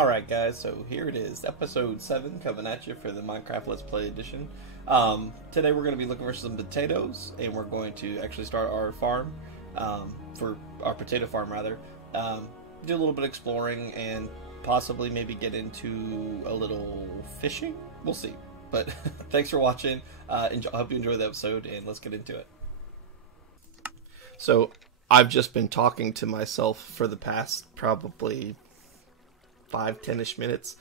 Alright guys, so here it is, episode 7 coming at you for the Minecraft Let's Play edition. Today we're going to be looking for some potatoes, and we're going to actually start our farm, for our potato farm rather. Do a little bit of exploring and possibly maybe get into a little fishing? We'll see. But thanks for watching, I hope you enjoy the episode, and let's get into it. So, I've just been talking to myself for the past probably 5-10ish minutes.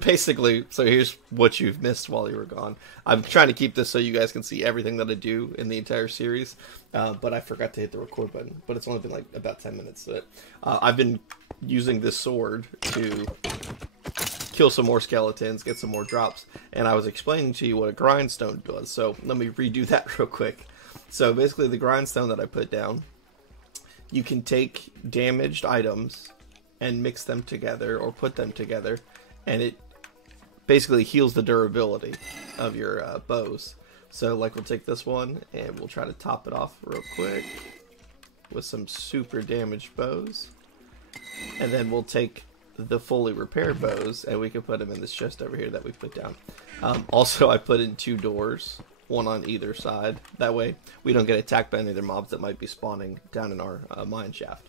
Basically, so here's what you've missed while you were gone. I'm trying to keep this so you guys can see everything that I do in the entire series, but I forgot to hit the record button, but it's only been like about 10 minutes of it. I've been using this sword to kill some more skeletons, get some more drops, and I was explaining to you what a grindstone does, so let me redo that real quick. So basically the grindstone that I put down, you can take damaged items and mix them together or put them together, and it basically heals the durability of your bows. So like we'll take this one and we'll try to top it off real quick with some super damaged bows, and then we'll take the fully repaired bows and we can put them in this chest over here that we put down. Also, I put in 2 doors, one on either side, that way we don't get attacked by any other mobs that might be spawning down in our mine shaft.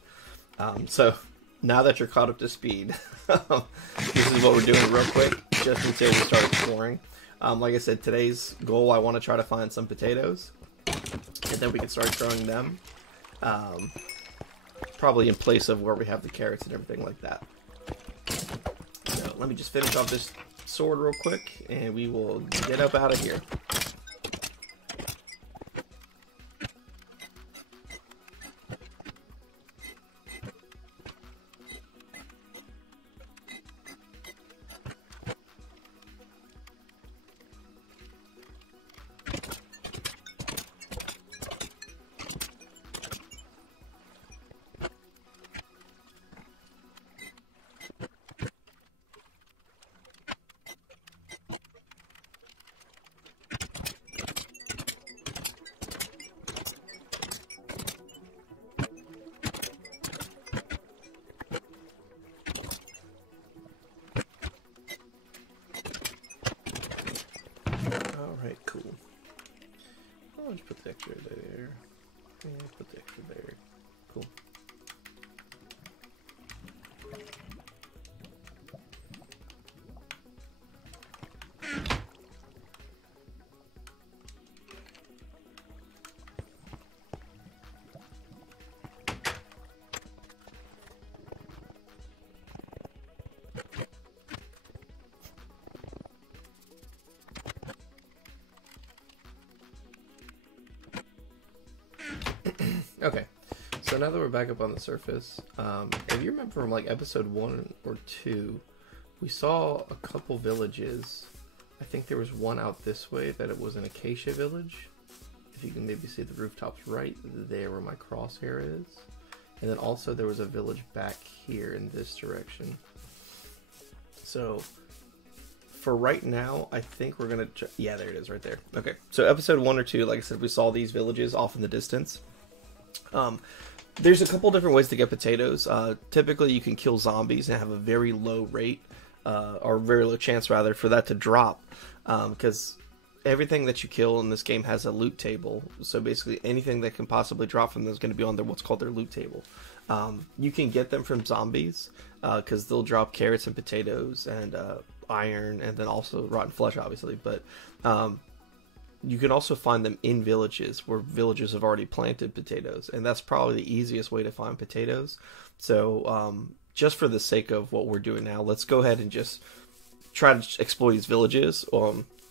So now that you're caught up to speed, this is what we're doing real quick, just until we start exploring. Like I said, today's goal, I want to try to find some potatoes, and then we can start growing them, probably in place of where we have the carrots and everything like that. So let me just finish off this sword real quick, and we will get up out of here. Alright, cool. I'll just put the extra there. And put the extra there. Cool. Okay, so now that we're back up on the surface, if you remember from like episode 1 or 2, we saw a couple villages. I think there was one out this way that it was an acacia village. If you can maybe see the rooftops right there where my crosshair is. And then also there was a village back here in this direction. So for right now, I think we're gonna, yeah, there it is right there. Okay, so episode 1 or 2, like I said, we saw these villages off in the distance. There's a couple different ways to get potatoes. Typically you can kill zombies and have a very low rate, or very low chance rather, for that to drop, because everything that you kill in this game has a loot table. So basically anything that can possibly drop from them is going to be on their what's called their loot table. You can get them from zombies, because they'll drop carrots and potatoes and iron, and then also rotten flesh obviously, but you can also find them in villages where villages have already planted potatoes, and that's probably the easiest way to find potatoes. So just for the sake of what we're doing now, let's go ahead and just try to explore these villages.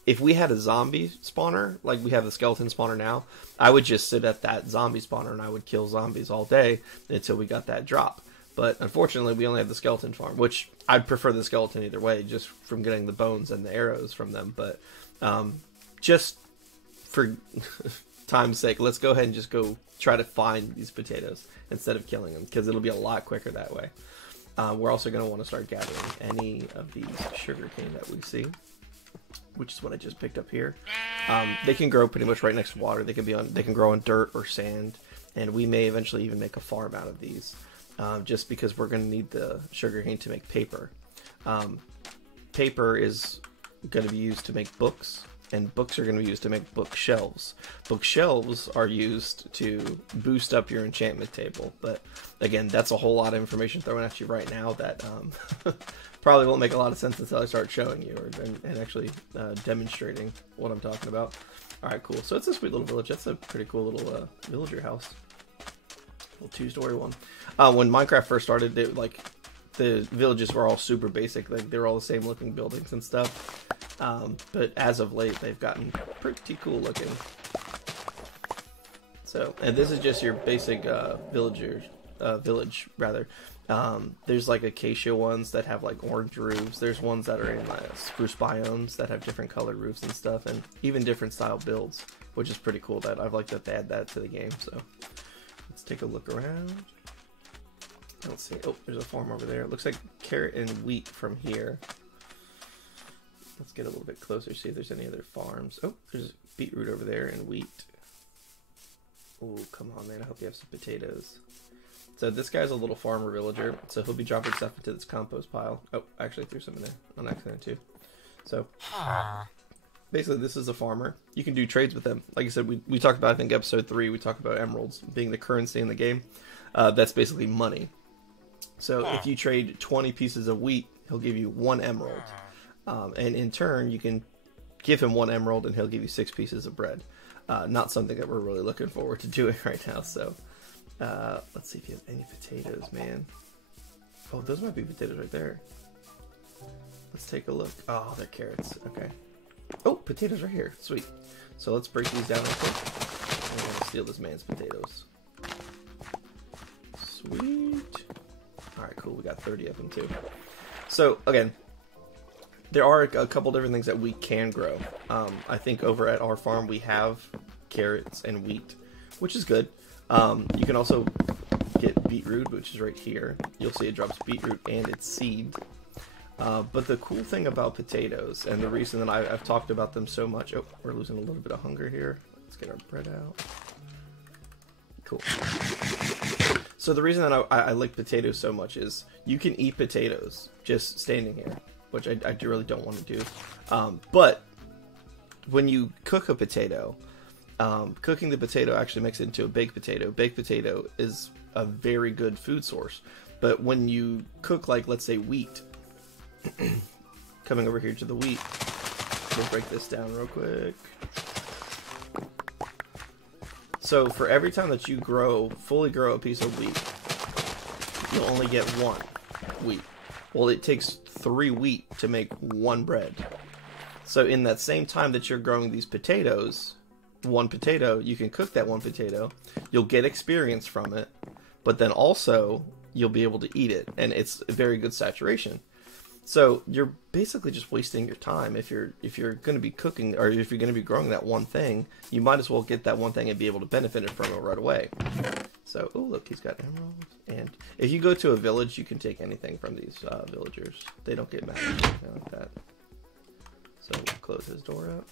If we had a zombie spawner, like we have the skeleton spawner now, I would just sit at that zombie spawner and I would kill zombies all day until we got that drop. But unfortunately, we only have the skeleton farm, which I'd prefer the skeleton either way, just from getting the bones and the arrows from them. But just for time's sake, let's go ahead and just go try to find these potatoes instead of killing them, because it'll be a lot quicker that way. We're also going to want to start gathering any of these sugarcane that we see, which is what I just picked up here. They can grow pretty much right next to water. They can grow on dirt or sand, and we may eventually even make a farm out of these. just because we're going to need the sugarcane to make paper. Paper is going to be used to make books, and books are going to be used to make bookshelves. Bookshelves are used to boost up your enchantment table, but again, that's a whole lot of information thrown at you right now that probably won't make a lot of sense until I start showing you and actually demonstrating what I'm talking about. Alright, cool. So it's a sweet little village. That's a pretty cool little villager house. Little two-story one. When Minecraft first started, the villages were all super basic. Like, they were all the same looking buildings and stuff. But as of late, they've gotten pretty cool looking. So, and this is just your basic village, rather. There's like acacia ones that have like orange roofs. There's ones that are in spruce biomes that have different colored roofs and stuff, and even different style builds, which is pretty cool. That I've liked that they add that to the game. So let's take a look around. Let's see. Oh, there's a farm over there. It looks like carrot and wheat from here. Let's get a little bit closer, see if there's any other farms. Oh, there's beetroot over there and wheat. Oh, come on, man. I hope you have some potatoes. So this guy's a little farmer villager, so he'll be dropping stuff into this compost pile. Oh, I actually threw some in there on accident too. So basically, this is a farmer. You can do trades with him. Like I said, we talked about, I think, episode 3, we talked about emeralds being the currency in the game. That's basically money. So if you trade 20 pieces of wheat, he'll give you 1 emerald. And in turn, you can give him 1 emerald and he'll give you 6 pieces of bread. Not something that we're really looking forward to doing right now. So let's see if you have any potatoes, man. Oh, those might be potatoes right there. Let's take a look. Oh, they're carrots. Okay. Oh, potatoes right here. Sweet. So let's break these down real quick. I'm going to steal this man's potatoes. Sweet. Alright, cool. We got 30 of them too. So, again, there are a couple different things that we can grow. I think over at our farm we have carrots and wheat, which is good. You can also get beetroot, which is right here. You'll see it drops beetroot and its seed. But the cool thing about potatoes, and the reason that I've talked about them so much... Oh, we're losing a little bit of hunger here. Let's get our bread out. Cool. So the reason that I like potatoes so much is you can eat potatoes just standing here, which I really don't want to do. But when you cook a potato, cooking the potato actually makes it into a baked potato. Baked potato is a very good food source. But when you cook, like, let's say wheat, coming over here to the wheat, we'll break this down real quick. So for every time that you fully grow a piece of wheat, you'll only get 1 wheat. Well, it takes 3 wheat to make 1 bread. So in that same time that you're growing these potatoes, 1 potato, you can cook that 1 potato, you'll get experience from it, but then also you'll be able to eat it, and it's a very good saturation. So you're basically just wasting your time. If you're going to be cooking, or if you're going to be growing that 1 thing, you might as well get that 1 thing and be able to benefit from it right away. So, oh look, he's got emeralds. And if you go to a village, you can take anything from these villagers. They don't get mad or anything like that. So we'll close his door up.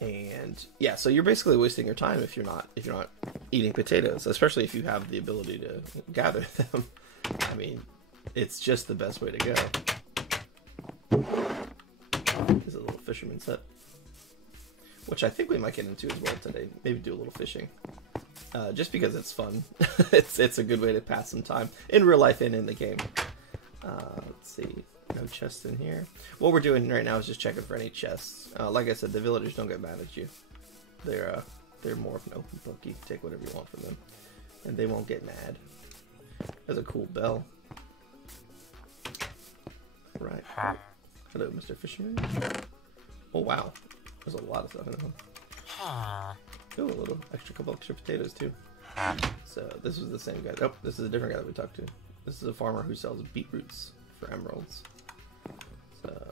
And yeah, so you're basically wasting your time if you're not eating potatoes, especially if you have the ability to gather them. I mean, it's just the best way to go. There's a little fisherman set, which I think we might get into as well today. Maybe do a little fishing, just because it's fun. it's a good way to pass some time in real life and in the game. Let's see, no chests in here. What we're doing right now is just checking for any chests. Like I said, the villagers don't get mad at you. They're more of an open book. You can take whatever you want from them, and they won't get mad. That's a cool bell. Right. Hello, Mr. Fisherman. Oh, wow. There's a lot of stuff in them. Oh, a little couple extra potatoes, too. So, this was the same guy. Oh, this is a different guy that we talked to. This is a farmer who sells beetroots for emeralds. So,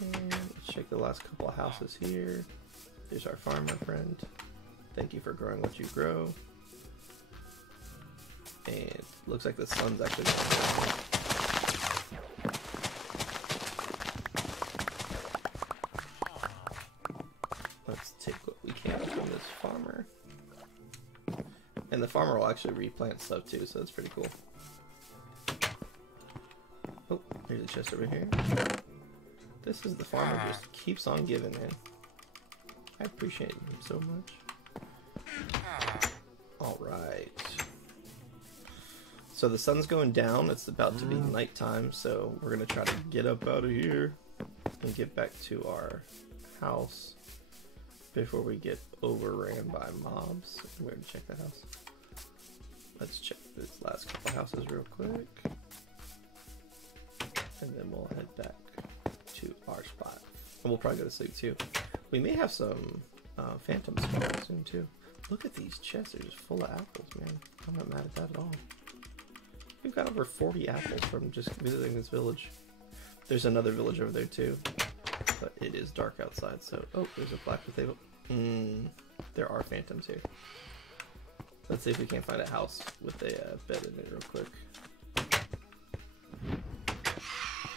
and let's check the last couple of houses here. Here's our farmer friend. Thank you for growing what you grow. And looks like the sun's actually going down. Let's take what we can from this farmer. actually replant stuff too, so that's pretty cool. Oh, here's a chest over here. This is the farmer just keeps on giving, man. I appreciate him so much. Alright. So the sun's going down. It's about to be nighttime, so we're going to try to get up out of here and get back to our house before we get overran by mobs. Where to check that house? Let's check this last couple houses real quick. And then we'll head back to our spot. And we'll probably go to sleep too. We may have some phantom spawns soon too. Look at these chests, they're just full of apples, man. I'm not mad at that at all. We've got over 40 apples from just visiting this village. There's another village over there too, but it is dark outside, so... Oh, there's a black potato. There are phantoms here. Let's see if we can't find a house with a bed in it real quick.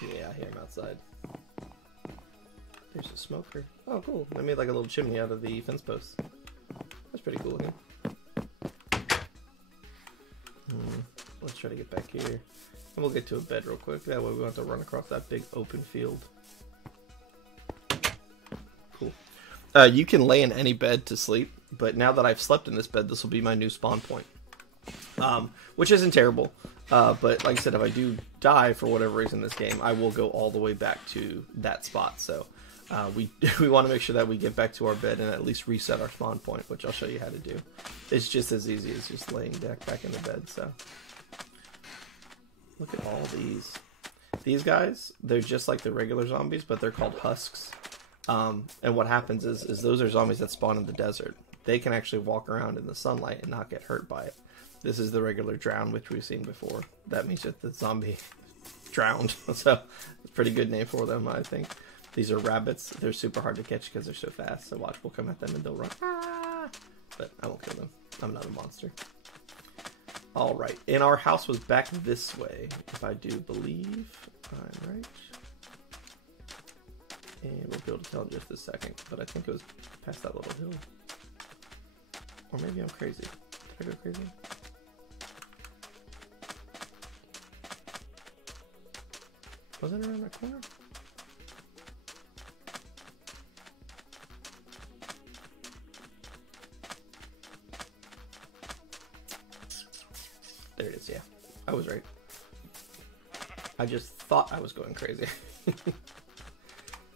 Yeah, I hear him outside. There's a smoker. Oh, cool. I made like a little chimney out of the fence posts. That's pretty cool looking. Let's try to get back here. And we'll get to a bed real quick. That way we don't have to run across that big open field. Cool. You can lay in any bed to sleep, but now that I've slept in this bed, this will be my new spawn point. Which isn't terrible. But like I said, if I do die for whatever reason in this game, I will go all the way back to that spot. So we want to make sure that we get back to our bed and at least reset our spawn point, which I'll show you how to do. It's just as easy as just laying back in the bed. So look at all these. These guys, they're just like the regular zombies, but they're called husks. And what happens is those are zombies that spawn in the desert. They can actually walk around in the sunlight and not get hurt by it. This is the regular drown, which we've seen before. That means that the zombie drowned. So, it's a pretty good name for them, I think. These are rabbits. They're super hard to catch because they're so fast. So watch, we'll come at them and they'll run. Ah! But I won't kill them. I'm not a monster. Alright, and our house was back this way, if I do believe I'm right. And we'll be able to tell in just a second, but I think it was past that little hill. Or maybe I'm crazy. Did I go crazy? Was it around that corner? There it is, yeah. I was right. I just thought I was going crazy.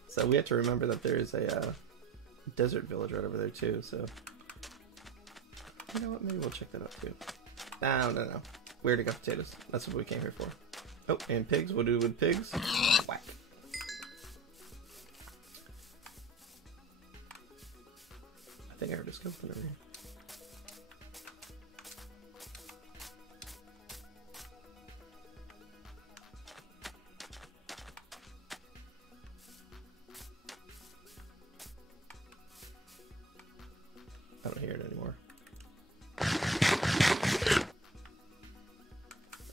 So we have to remember that there is a desert village right over there too, so... You know what, maybe we'll check that out too. No. Where to go potatoes? That's what we came here for. Oh, and pigs. What do we do with pigs? Whack. I think I heard a skeleton over here. I don't hear it anymore.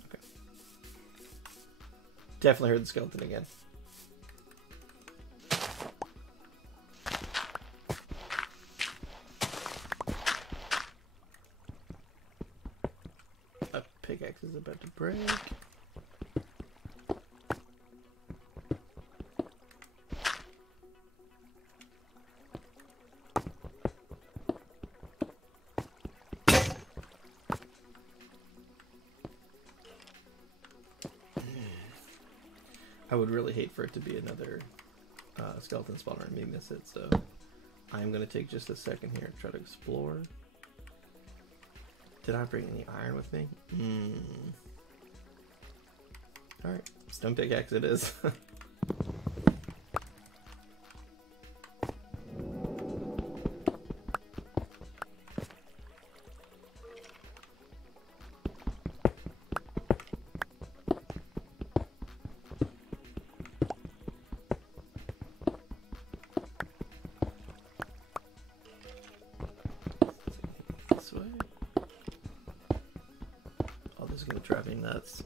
Okay. Definitely heard the skeleton again. A pickaxe is about to break. I would really hate for it to be another skeleton spawner and me miss it, so I'm going to take just a second here to try to explore. Did I bring any iron with me? Alright, stone pickaxe it is. Is gonna drive me nuts.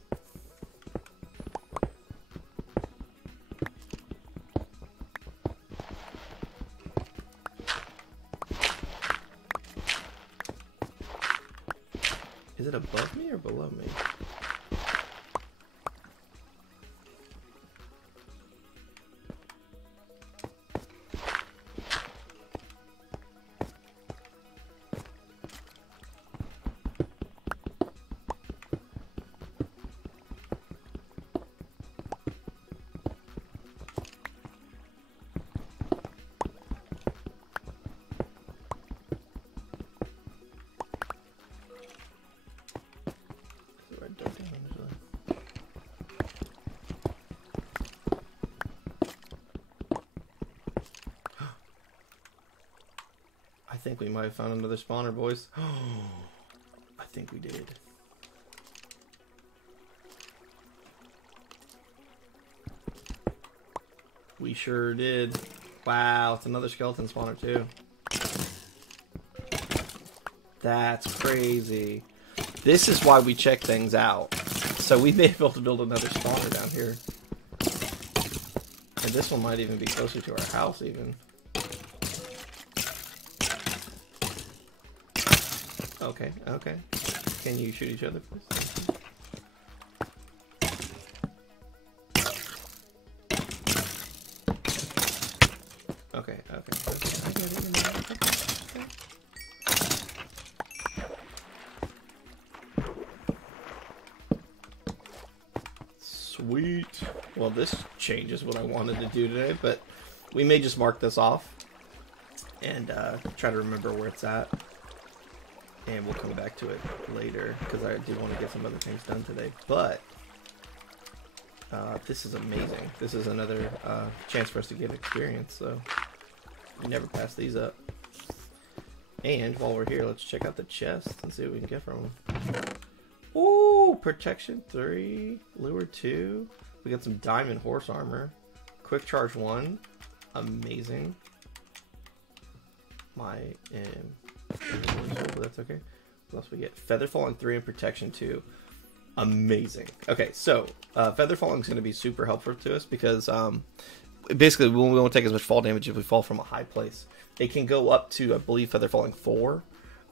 Is it a or below me? I think we might have found another spawner, boys. I think we did. We sure did. Wow, it's another skeleton spawner too. That's crazy. This is why we check things out. So we may be able to build another spawner down here. And this one might even be closer to our house even. Okay, okay. Can you shoot each other, please? Okay, okay. I get it. Okay. Sweet. Well, this changes what I wanted to do today, but we may just mark this off and try to remember where it's at. And we'll come back to it later, because I do want to get some other things done today. But this is amazing. This is another chance for us to get experience, so we never pass these up. And while we're here, let's check out the chest and see what we can get from them. Ooh, protection 3, lure 2. We got some diamond horse armor. Quick charge 1. Amazing. But that's okay. What else we get? Feather falling 3 and protection 2. Amazing. Okay, so feather falling is going to be super helpful to us because basically we won't take as much fall damage if we fall from a high place. It can go up to, I believe, feather falling 4,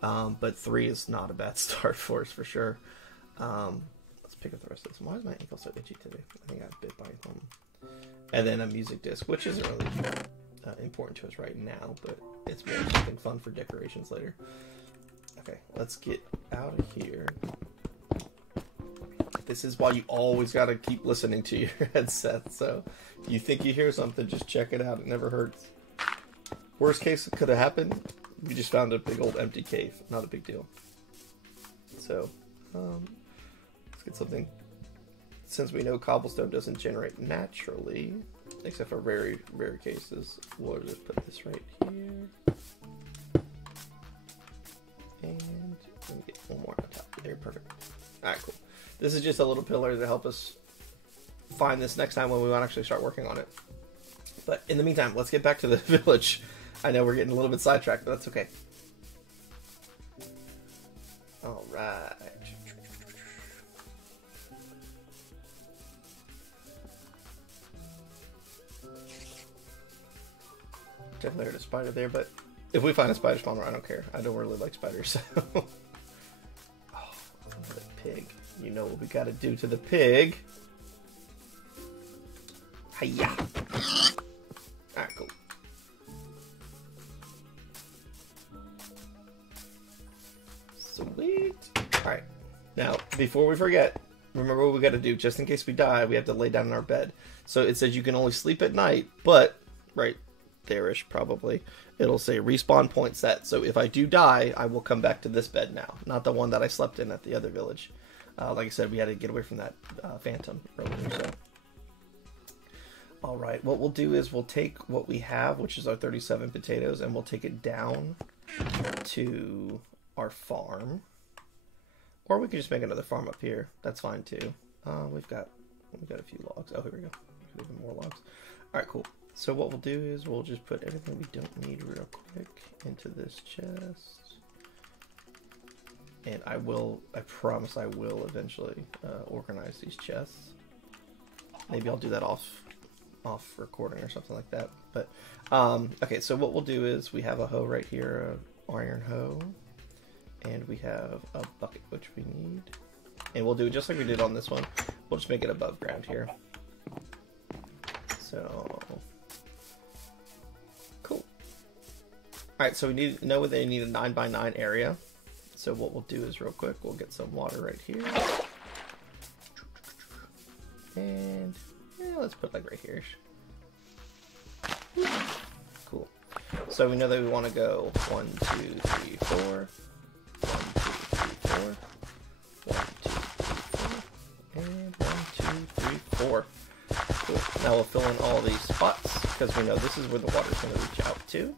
but 3 is not a bad start for us for sure. Let's pick up the rest of this. Why is my ankle so itchy today? I think I got bit by something. And then a music disc, which isn't really important to us right now, but it's more something fun for decorations later. Okay, let's get out of here. This is why you always got to keep listening to your headset. So you think you hear something, just check it out. It never hurts. Worst case could have happened. We just found a big old empty cave. Not a big deal. So let's get something. Since we know cobblestone doesn't generate naturally, except for very rare cases, we'll just put this right here. And let me get one more on top. There, perfect. Alright, cool. This is just a little pillar to help us find this next time when we want to actually start working on it. But in the meantime, let's get back to the village. I know we're getting a little bit sidetracked, but that's okay. Alright. Definitely heard a spider there, but if we find a spider spawner, I don't care. I don't really like spiders, so... Oh, the pig. You know what we gotta do to the pig. Hiya! Alright, cool. Sweet! Alright. Now, before we forget, remember what we gotta do. Just in case we die, we have to lay down in our bed. So it says you can only sleep at night, but... Right there-ish, probably. It'll say respawn point set. So if I do die, I will come back to this bed now. Not the one that I slept in at the other village. Like I said, we had to get away from that phantom earlier, so... Alright, what we'll do is we'll take what we have, which is our 37 potatoes, and we'll take it down to our farm. Or we could just make another farm up here. That's fine, too. We've got a few logs. Oh, here we go. Even more logs. Alright, cool. So what we'll do is we'll just put everything we don't need real quick into this chest. And I promise I will eventually organize these chests. Maybe I'll do that off recording or something like that. But okay, so what we'll do is we have a hoe right here, an iron hoe, and we have a bucket which we need. And we'll do it just like we did on this one. We'll just make it above ground here. So, cool. Alright, so we know they need a 9x9 area. So what we'll do is real quick, we'll get some water right here. And yeah, let's put like right here. Cool. So we know that we want to go 1, 2, 3, 4. 1, 2, 3, 4. 1, 2, 3, 4. And 1, 2, 3, 4. Cool. Now we'll fill in all these spots because we know this is where the water's going to reach out to.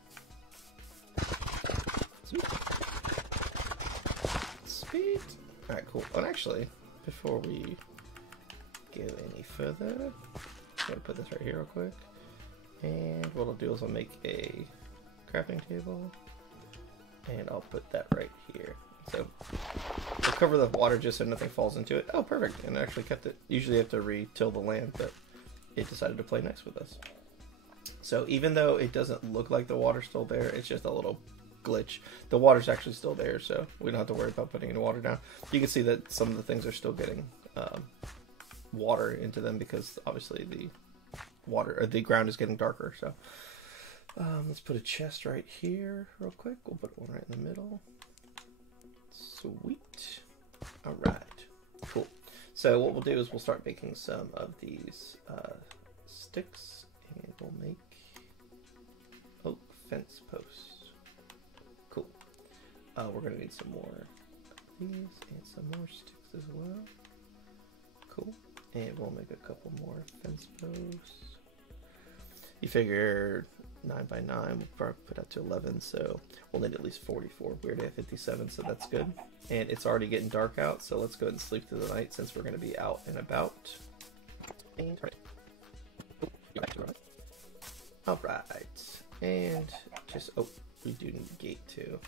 Sweet. Alright, cool. And actually, before we go any further, I'm going to put this right here real quick. And what I'll do is I'll make a crafting table. And I'll put that right here. So we'll cover the water just so nothing falls into it. Oh, perfect. And I actually kept it. Usually you have to re-till the land, but it decided to play nice with us. So even though it doesn't look like the water's still there, it's just a little glitch. The water's actually still there, so we don't have to worry about putting any water down. You can see that some of the things are still getting water into them because obviously the water or the ground is getting darker. So let's put a chest right here real quick. We'll put one right in the middle. Sweet. All right. Cool. So what we'll do is we'll start making some of these sticks, and we'll make oak fence posts. Cool. We're gonna need some more of these and some more sticks as well. Cool. And we'll make a couple more fence posts. You figure 9x9, we'll probably put out to 11, so we'll need at least 44. We already have 57, so that's good. And it's already getting dark out, so let's go ahead and sleep through the night since we're going to be out and about. And alright. And just, oh, we do need a gate too.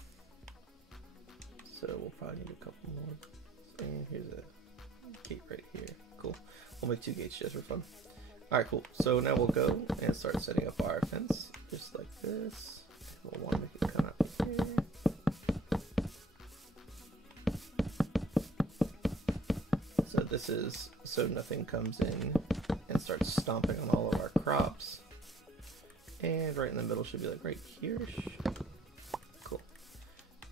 So we'll probably need a couple more. And here's a gate right here. Cool. We'll make 2 gates just for fun. Alright, cool. So now we'll go and start setting up our fence, just like this. We'll want to make it come out here. So this is so nothing comes in and starts stomping on all of our crops. And right in the middle should be like right here. Cool.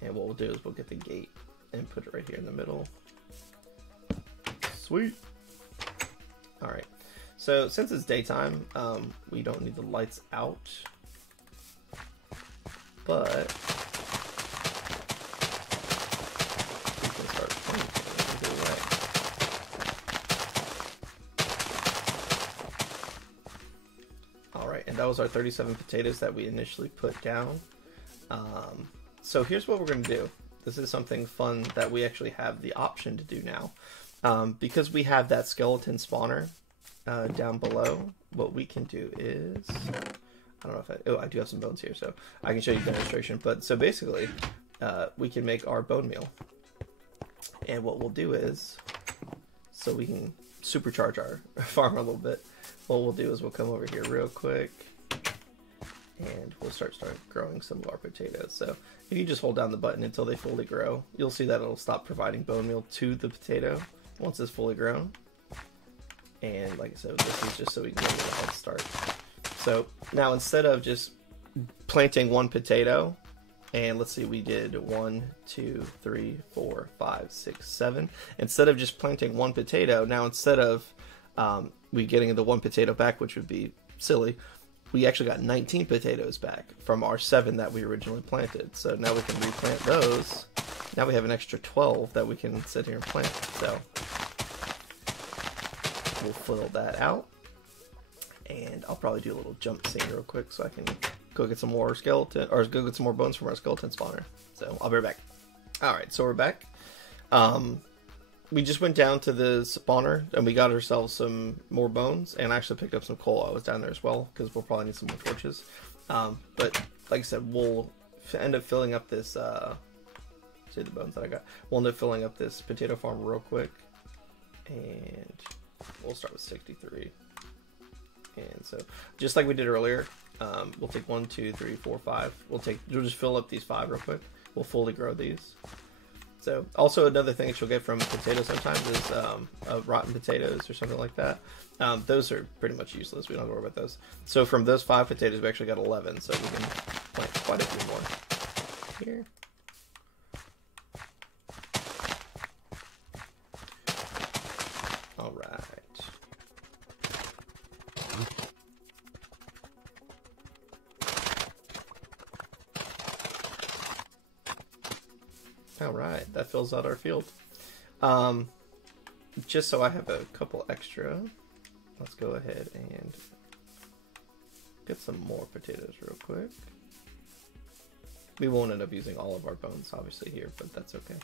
And what we'll do is we'll get the gate and put it right here in the middle. Sweet. Alright. So since it's daytime, we don't need the lights out, but we can start painting either way. Alright, and that was our 37 potatoes that we initially put down. So here's what we're going to do. This is something fun that we actually have the option to do now. Because we have that skeleton spawner down below, what we can do is, I don't know if I do have some bones here, so I can show you a demonstration. But so basically, we can make our bone meal. And what we'll do is, so we can supercharge our farm a little bit, what we'll do is we'll come over here real quick, and we'll start growing some of our potatoes. So if you just hold down the button until they fully grow, you'll see that it'll stop providing bone meal to the potato once it's fully grown. And like I said, this is just so we can get a head start. So now instead of just planting one potato, and let's see, we did 1, 2, 3, 4, 5, 6, 7. Instead of just planting one potato, now instead of we getting the one potato back, which would be silly, we actually got 19 potatoes back from our 7 that we originally planted. So now we can replant those. Now we have an extra 12 that we can sit here and plant. So we'll fill that out, and I'll probably do a little jump scene real quick so I can go get some more skeleton, or go get some more bones from our skeleton spawner. So I'll be right back. Alright, so we're back. We just went down to the spawner and we got ourselves some more bones, and I actually picked up some coal. I was down there as well because we'll probably need some more torches. But like I said, we'll end up filling up this see the bones that I got. We'll end up filling up this potato farm real quick, and we'll start with 63. And so just like we did earlier, we'll take 1, 2, 3, 4, 5. We'll just fill up these 5 real quick. We'll fully grow these. So, also another thing that you'll get from potatoes sometimes is rotten potatoes or something like that. Those are pretty much useless. We don't have to worry about those. So from those 5 potatoes, we actually got 11. So we can plant quite a few more here. All right. All right, that fills out our field. Just so I have a couple extra, let's go ahead and get some more potatoes real quick. We won't end up using all of our bones, obviously, here, but that's okay.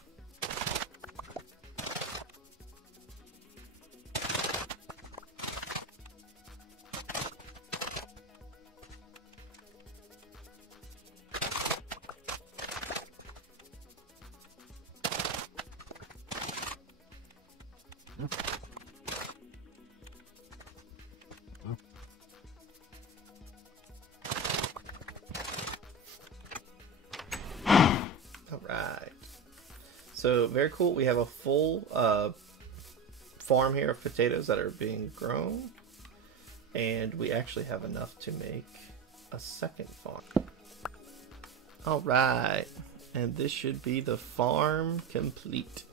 Alright. So, very cool. We have a full farm here of potatoes that are being grown. And we actually have enough to make a second farm. Alright. And this should be the farm complete.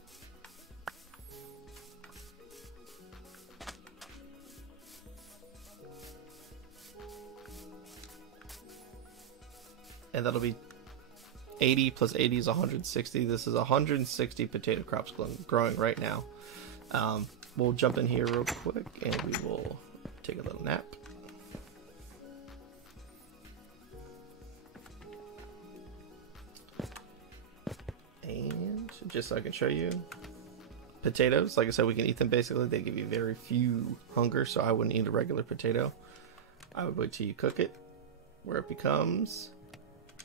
And that'll be 80 plus 80 is 160. This is 160 potato crops growing right now. We'll jump in here real quick and we will take a little nap. And just so I can show you, potatoes, like I said, we can eat them basically. They give you very few hunger, so I wouldn't eat a regular potato. I would wait till you cook it, where it becomes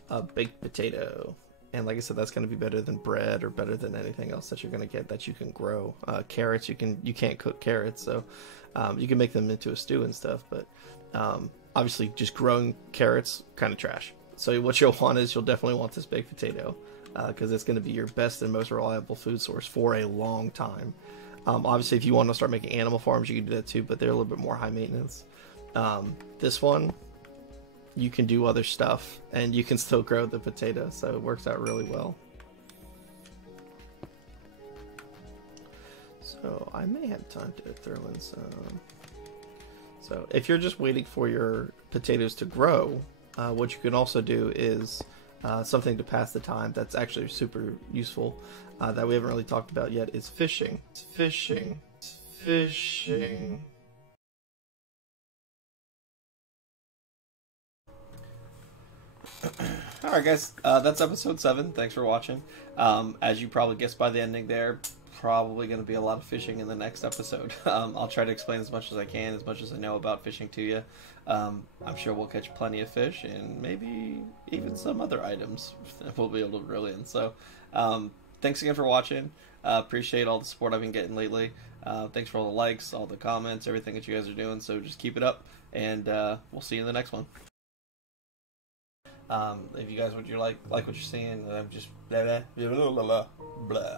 a baked potato. And like I said, that's going to be better than bread or better than anything else that you're going to get that you can grow. Carrots, you can't cook carrots, so you can make them into a stew and stuff, but obviously just growing carrots, kind of trash. So what you'll want is, you'll definitely want this baked potato, because it's going to be your best and most reliable food source for a long time. Obviously, if you want to start making animal farms, you can do that too, but they're a little bit more high maintenance. This one, you can do other stuff and you can still grow the potato, so it works out really well. So I may have time to throw in some. So if you're just waiting for your potatoes to grow, what you can also do is something to pass the time that's actually super useful, that we haven't really talked about yet, is fishing. Fishing. Alright guys, that's episode 7. Thanks for watching. As you probably guessed by the ending there, probably going to be a lot of fishing in the next episode. I'll try to explain as much as I can, as much as I know about fishing to you. I'm sure we'll catch plenty of fish and maybe even some other items that we'll be able to reel in. So, thanks again for watching. Appreciate all the support I've been getting lately. Thanks for all the likes, all the comments, everything that you guys are doing. So just keep it up, and we'll see you in the next one. If you guys would like what you're seeing, just blah blah blah blah blah.